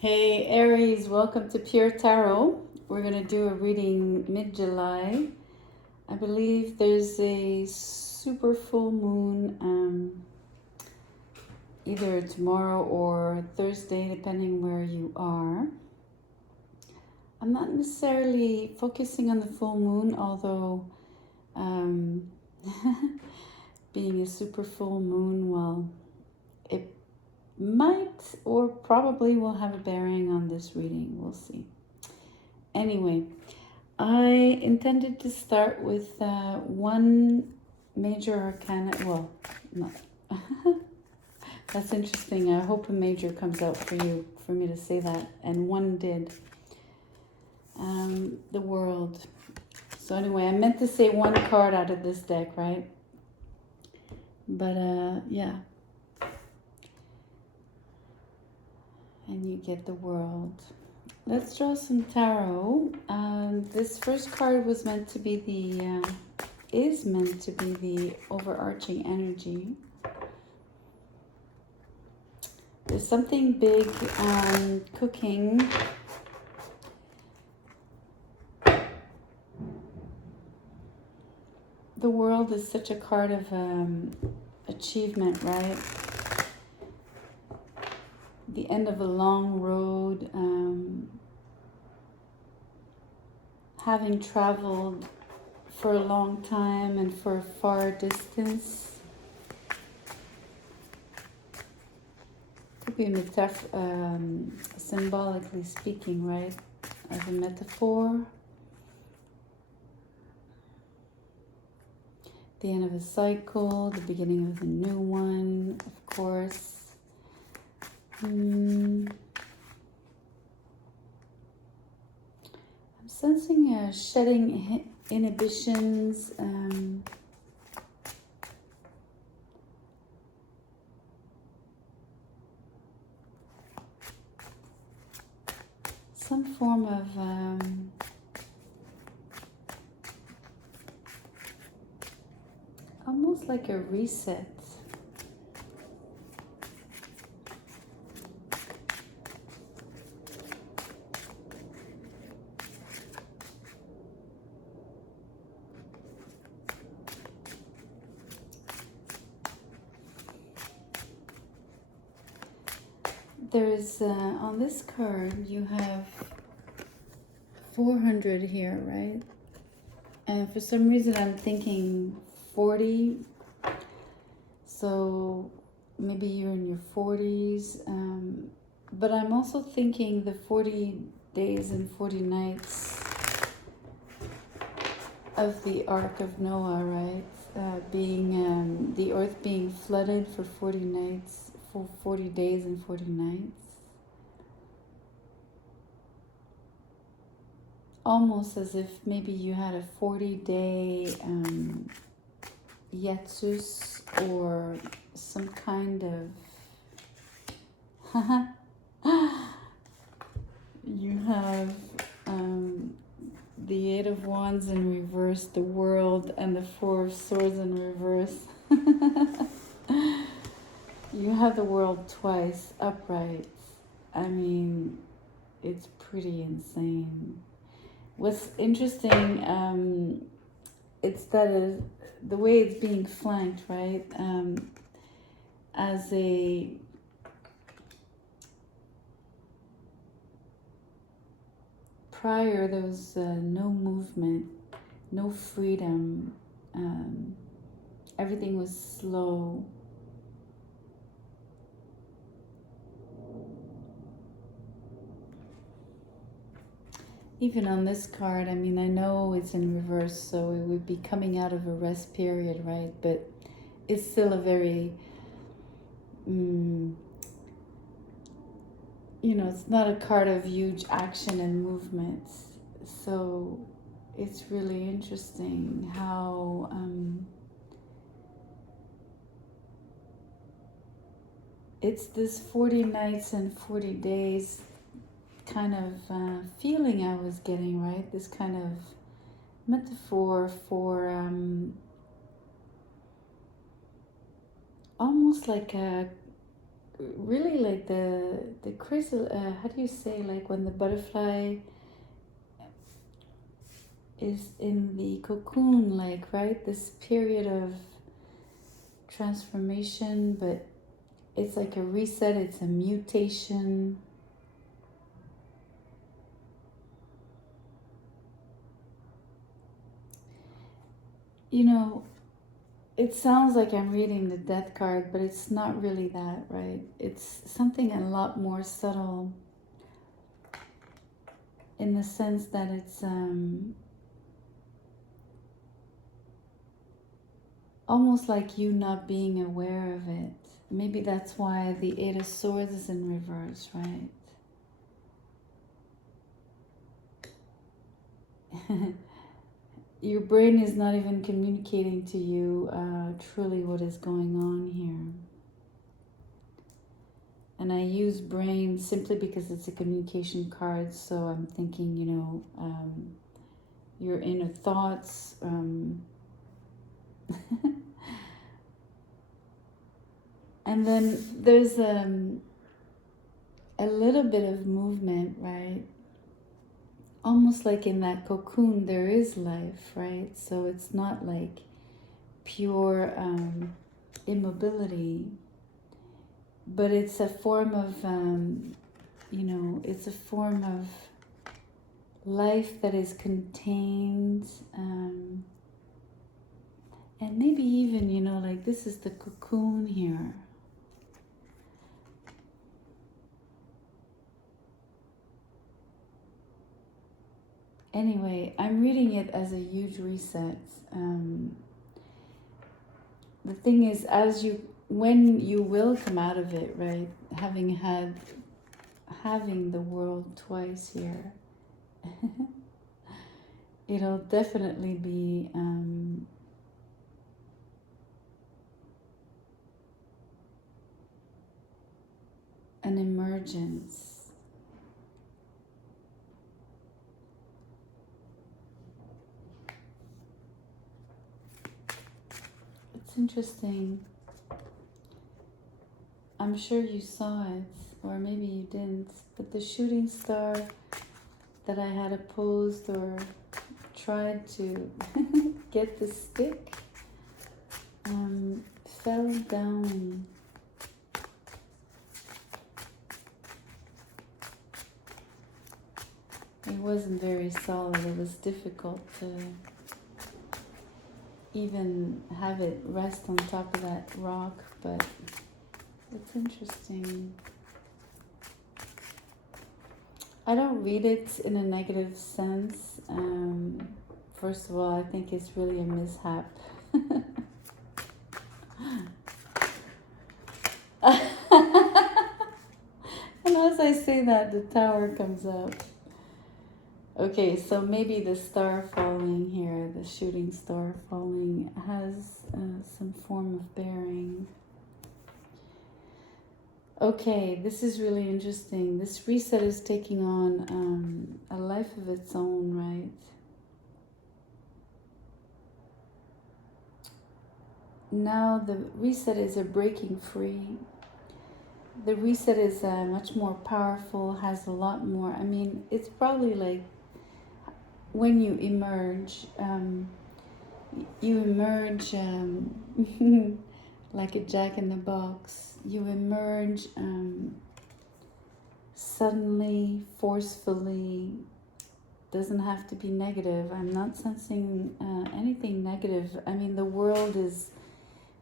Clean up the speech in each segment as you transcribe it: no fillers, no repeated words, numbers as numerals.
Hey Aries, welcome to Pure Tarot. We're going to do a reading mid-July. I believe there's a super full moon either tomorrow or Thursday, depending where you are. I'm not necessarily focusing on the full moon, although um, being a super full moon, well, it might or probably will have a bearing on this reading. We'll see. Anyway, I intended to start with one major arcana. Well, not. That's interesting. I hope a major comes out for you, for me to say that. And one did. The World. So anyway, I meant to say one card out of this deck, right? But yeah. And you get the World. Let's draw some tarot. This first card was meant to be is meant to be the overarching energy. There's something big cooking. The World is such a card of achievement, right? The end of a long road, having traveled for a long time and for a far distance. Could be symbolically speaking, right? As a metaphor. The end of a cycle, the beginning of a new one, of course. I'm sensing shedding inhibitions, some form of almost like a reset. There's, on this card, you have 400 here, right? And for some reason I'm thinking 40. So maybe you're in your 40s. But I'm also thinking the 40 days and 40 nights of the Ark of Noah, right? Being the earth being flooded for 40 nights, for 40 days and 40 nights. Almost as if maybe you had a 40-day hiatus or some kind of you have the Eight of Wands in reverse, the World, and the Four of Swords in reverse. You have the World twice upright. I mean, it's pretty insane. What's interesting, it's that the way it's being flanked, right? As a prior, there was no movement, no freedom. Everything was slow. Even on this card, I mean, I know it's in reverse, so it would be coming out of a rest period, right? But it's still a very, it's not a card of huge action and movements. So it's really interesting how it's this 40 nights and 40 days kind of feeling I was getting, right? This kind of metaphor for almost like a really like the chrysalis. How do you say, like when the butterfly is in the cocoon, like, right, this period of transformation, but it's like a reset, it's a mutation. You know, it sounds like I'm reading the death card, but it's not really that, right? It's something a lot more subtle, in the sense that it's almost like you not being aware of it. Maybe that's why the Eight of Swords is in reverse, right? Your brain is not even communicating to you truly what is going on here. And I use brain simply because it's a communication card, so I'm thinking, you know, your inner thoughts. And then there's a little bit of movement, right? Almost like in that cocoon there is life, right? So it's not like pure immobility, but it's a form of, you know, it's a form of life that is contained, and maybe even, you know, like this is the cocoon here. Anyway, I'm reading it as a huge reset. The thing is, when you will come out of it, right? Having the world twice here, it'll definitely be an emergence. It's interesting. I'm sure you saw it, or maybe you didn't, but the shooting star that I had opposed or tried to get the stick fell down. It wasn't very solid. It was difficult to even have it rest on top of that rock, but it's interesting. I don't read it in a negative sense. First of all, I think it's really a mishap. And as I say that, the tower comes up. Okay, so maybe the star falling here, the shooting star falling, has some form of bearing. Okay, this is really interesting. This reset is taking on a life of its own, right? Now the reset is a breaking free. The reset is much more powerful, has a lot more. I mean, it's probably like when you emerge, like a jack in the box. You emerge suddenly, forcefully. Doesn't have to be negative. I'm not sensing anything negative. I mean, the world is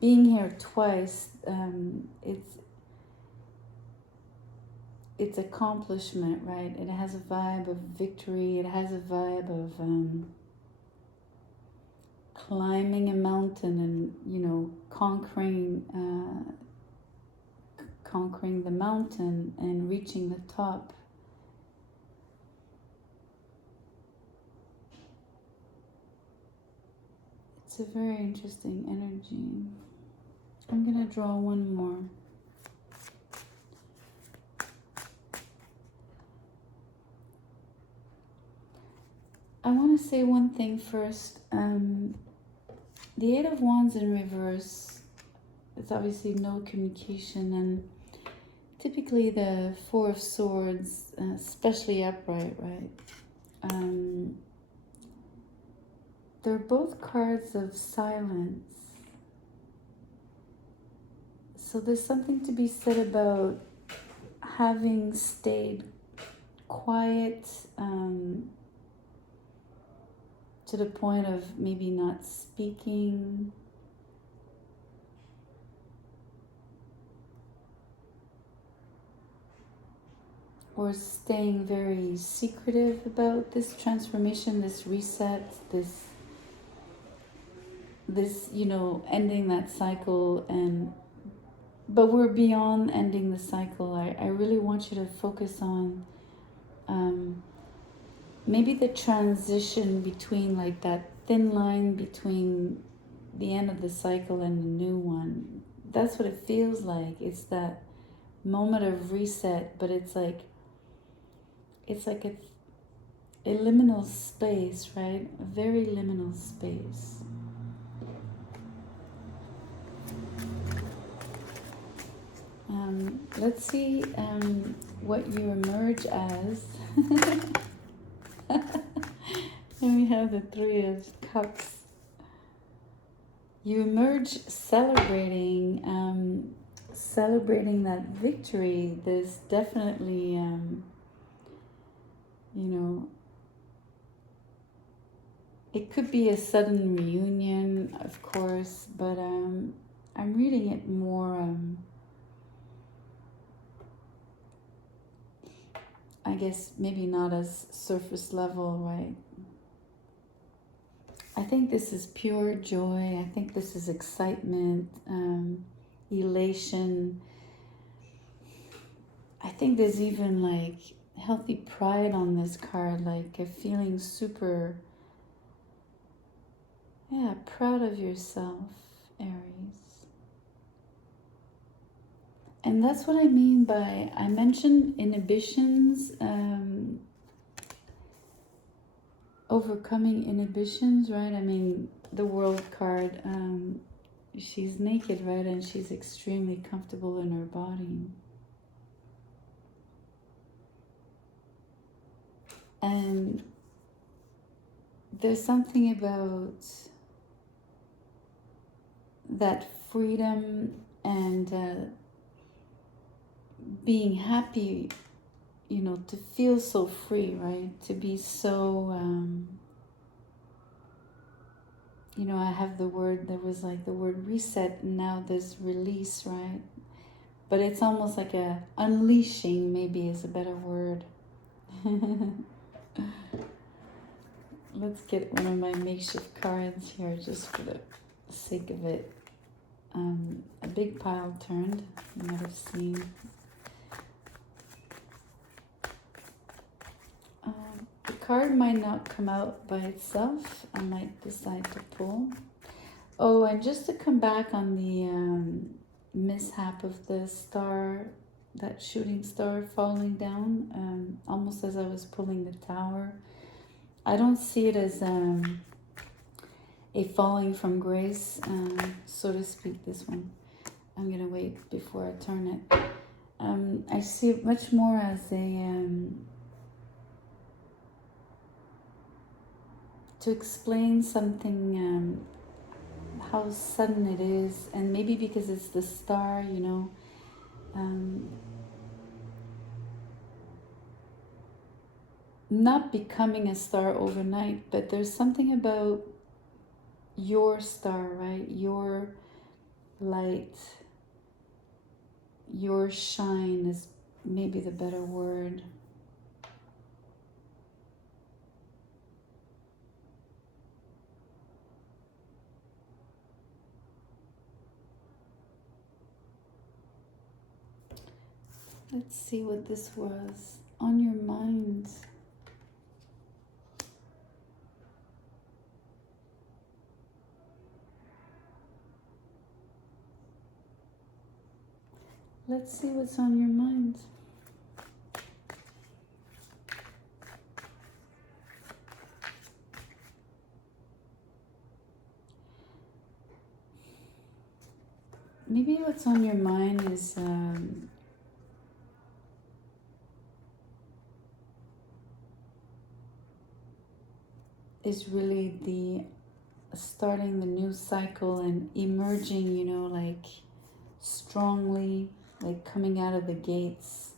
being here twice. It's accomplishment, right? It has a vibe of victory. It has a vibe of climbing a mountain and, you know, conquering the mountain and reaching the top. It's a very interesting energy. I'm gonna draw one more. I want to say one thing first. The Eight of Wands in reverse, it's obviously no communication, and typically the Four of Swords, especially upright, right? They're both cards of silence. So there's something to be said about having stayed quiet, to the point of maybe not speaking. Or staying very secretive about this transformation, this reset, this ending that cycle. But we're beyond ending the cycle. I really want you to focus on maybe the transition between, like, that thin line between the end of the cycle and the new one. That's what it feels like. It's that moment of reset, but it's like a liminal space, right? A very liminal space. Let's see what you emerge as. And we have the Three of Cups. You emerge celebrating that victory. There's definitely, it could be a sudden reunion, of course, but I'm reading it more, I guess maybe not as surface level, right? I think this is pure joy. I think this is excitement, elation. I think there's even like healthy pride on this card, like a feeling super, proud of yourself, Aries. And that's what I mean by, I mentioned inhibitions, overcoming inhibitions, right? I mean, the World card, she's naked, right? And she's extremely comfortable in her body. And there's something about that freedom and being happy, to feel so free, right? To be so, I have the word, there was like the word reset, and now this release, right? But it's almost like a unleashing, maybe is a better word. Let's get one of my makeshift cards here just for the sake of it. A big pile turned, you might have seen. The card might not come out by itself. I might decide to pull. Oh, and just to come back on the mishap of the star, that shooting star falling down, almost as I was pulling the tower. I don't see it as a falling from grace, so to speak, this one. I'm going to wait before I turn it. I see it much more as a... to explain something, how sudden it is, and maybe because it's the star, not becoming a star overnight, but there's something about your star, right? Your light, your shine is maybe the better word. Let's see what this was on your mind. Let's see what's on your mind. Maybe what's on your mind is is really the starting the new cycle and emerging, you know, like strongly, like coming out of the gates,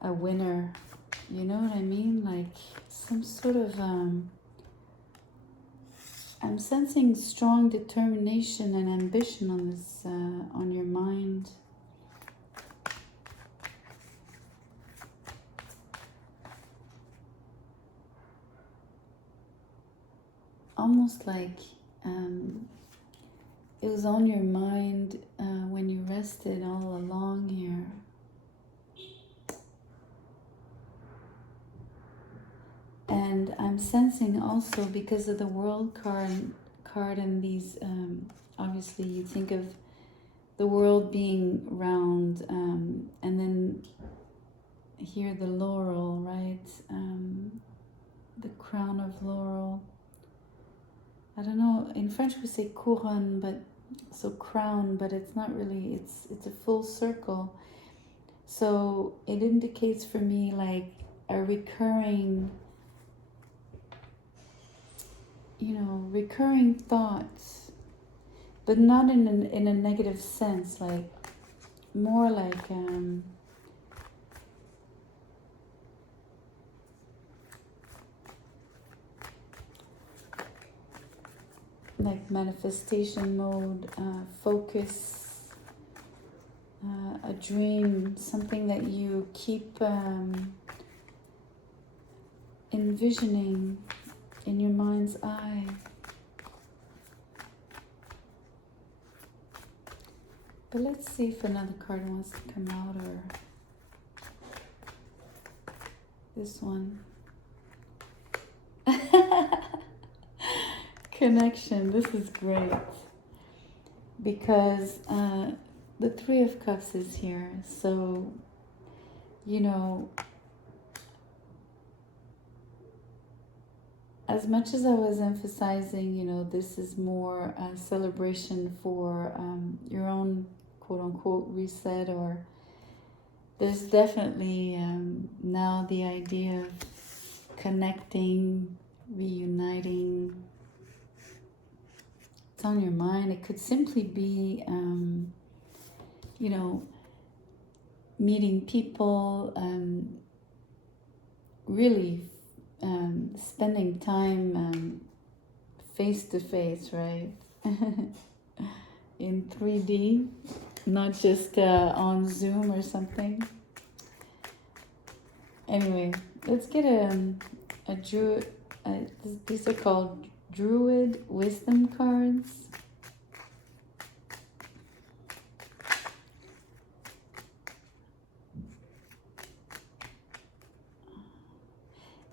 a winner. You know what I mean? Like some sort of, I'm sensing strong determination and ambition on this, on your mind. Almost like it was on your mind when you rested all along here. And I'm sensing also, because of the world card and these, obviously you think of the world being round, and then here the laurel, right? The crown of laurel. I don't know, in French we say couronne, but so crown, but it's not really, it's a full circle. So it indicates for me like a recurring, you know, recurring thoughts, but not in a negative sense, like more like manifestation mode, focus, a dream, something that you keep envisioning in your mind's eye. But let's see if another card wants to come out, or this one. Connection. This is great because the Three of Cups is here. So, you know, as much as I was emphasizing, you know, this is more a celebration for your own quote unquote reset, or there's definitely now the idea of connecting, reuniting. It's on your mind. It could simply be, you know, meeting people, really spending time face to face, right? In 3D, not just on Zoom or something. Anyway, let's get a druid. These are called Druid Wisdom cards.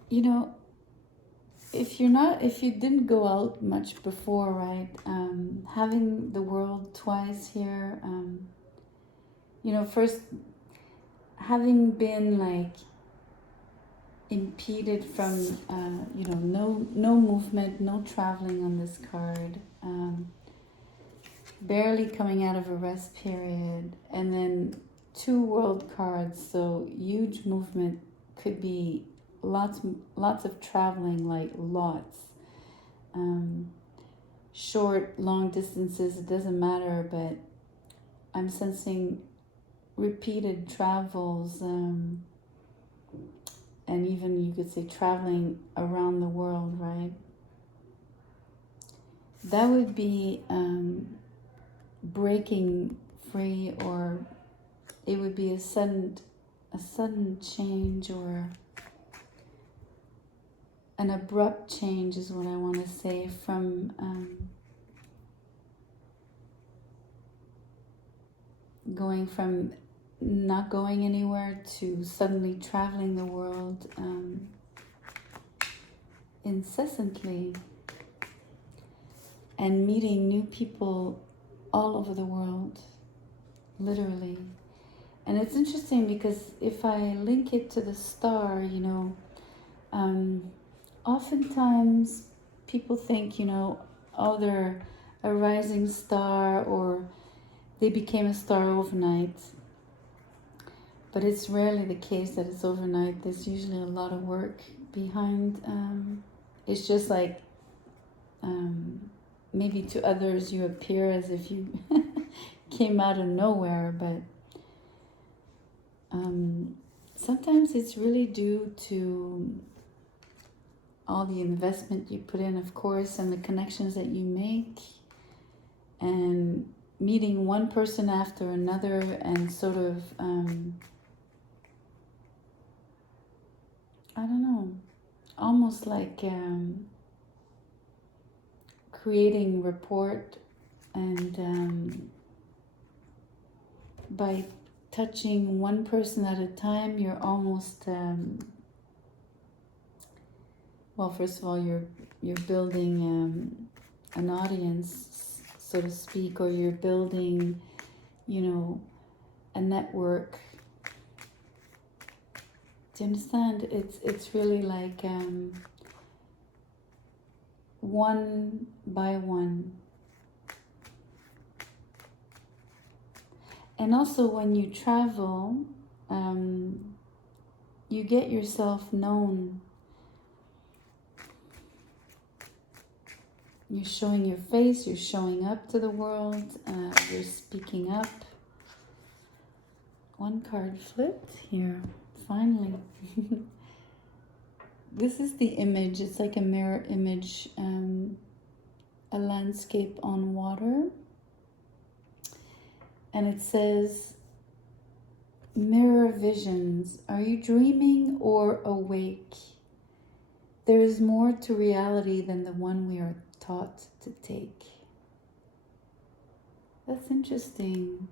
You know, if you didn't go out much before, right? Having the world twice here, you know, first having been like impeded from, you know, no movement, no traveling on this card, barely coming out of a rest period, and then 2 world cards, so huge movement, could be lots of traveling, like lots, short, long distances, it doesn't matter, but I'm sensing repeated travels, and even you could say traveling around the world, right? That would be breaking free, or it would be a sudden change, or an abrupt change is what I want to say, from going from not going anywhere to suddenly traveling the world incessantly, and meeting new people all over the world, literally. And it's interesting because if I link it to the star, you know, oftentimes people think, you know, oh, they're a rising star, or they became a star overnight. But it's rarely the case that it's overnight. There's usually a lot of work behind. It's just like maybe to others you appear as if you came out of nowhere, but sometimes it's really due to all the investment you put in, of course, and the connections that you make, and meeting one person after another, and sort of I don't know, almost like creating rapport, and by touching one person at a time, you're almost well, first of all, you're building an audience, so to speak, or you're building, you know, a network. Do you understand? It's really like one by one. And also when you travel, you get yourself known. You're showing your face, you're showing up to the world, you're speaking up. One card flipped here, finally. This is the image, it's like a mirror image, a landscape on water. And it says, mirror visions, are you dreaming or awake? There is more to reality than the one we are taught to take. That's interesting.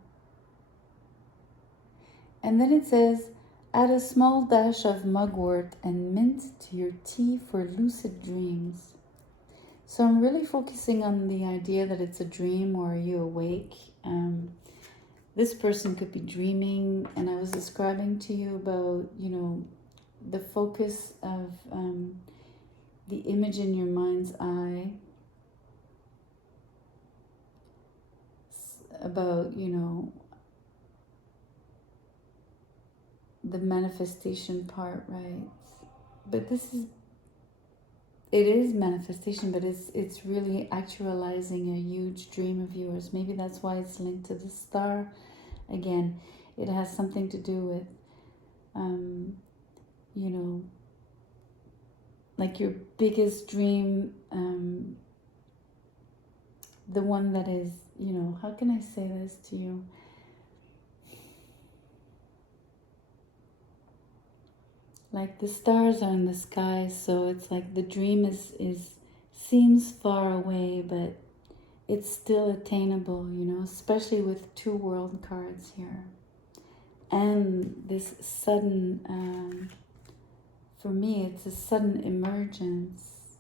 And then it says, add a small dash of mugwort and mint to your tea for lucid dreams. So I'm really focusing on the idea that it's a dream, or are you awake? This person could be dreaming, and I was describing to you about, you know, the focus of the image in your mind's eye, about, you know, the manifestation part, right? But it is manifestation, but it's really actualizing a huge dream of yours. Maybe that's why it's linked to the star. Again, it has something to do with, you know, like your biggest dream, the one that is, you know, how can I say this to you? Like the stars are in the sky, so it's like the dream is seems far away, but it's still attainable, you know, especially with 2 world cards here. And this sudden, for me, it's a sudden emergence,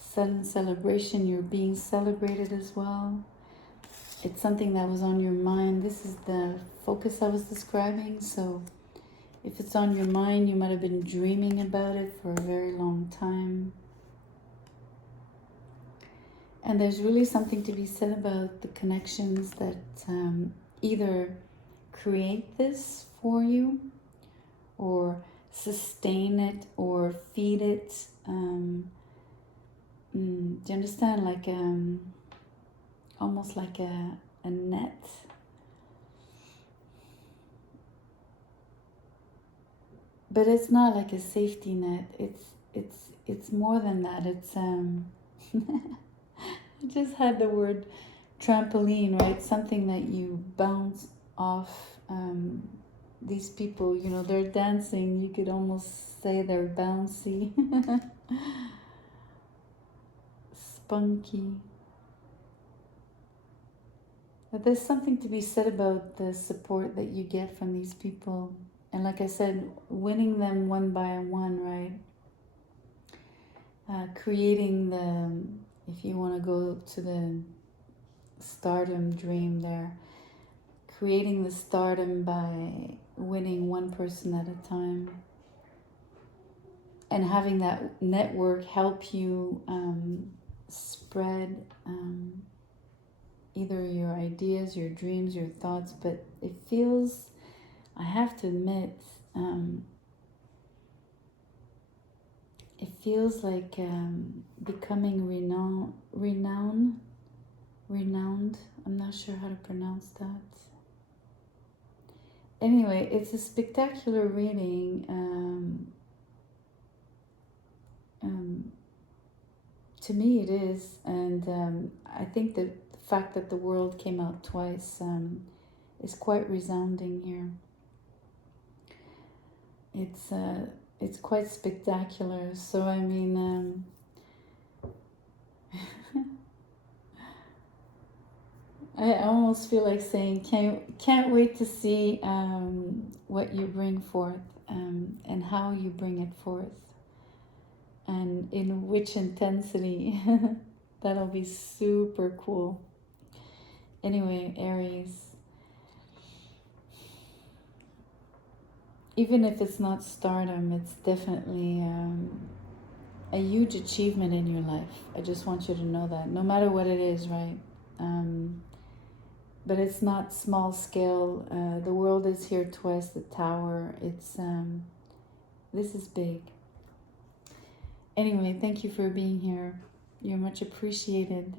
sudden celebration. You're being celebrated as well. It's something that was on your mind. This is the focus I was describing. So if it's on your mind, you might have been dreaming about it for a very long time. And there's really something to be said about the connections that either create this for you, or sustain it, or feed it. Do you understand? Like almost like a net. But it's not like a safety net. It's more than that. It's I just had the word trampoline, right? Something that you bounce off. These people, you know, they're dancing. You could almost say they're bouncy. Spunky. But there's something to be said about the support that you get from these people. And like I said, winning them one by one, right? Creating the, if you want to go to the stardom dream there, creating the stardom by winning one person at a time, and having that network help you spread either your ideas, your dreams, your thoughts. But it feels, I have to admit, feels like becoming renowned. I'm not sure how to pronounce that. Anyway, it's a spectacular reading. To me, it is, and I think that the fact that the world came out twice is quite resounding here. It's quite spectacular. So I mean, I almost feel like saying, can't wait to see what you bring forth, and how you bring it forth, and in which intensity. That'll be super cool. Anyway, Aries, even if it's not stardom, it's definitely a huge achievement in your life. I just want you to know that, no matter what it is, right? But it's not small scale. The world is here twice, the tower. This is big. Anyway, thank you for being here. You're much appreciated.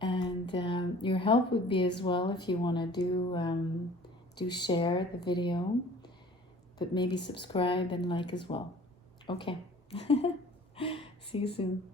And your help would be as well if you want to do share the video, but maybe subscribe and like as well. Okay. See you soon.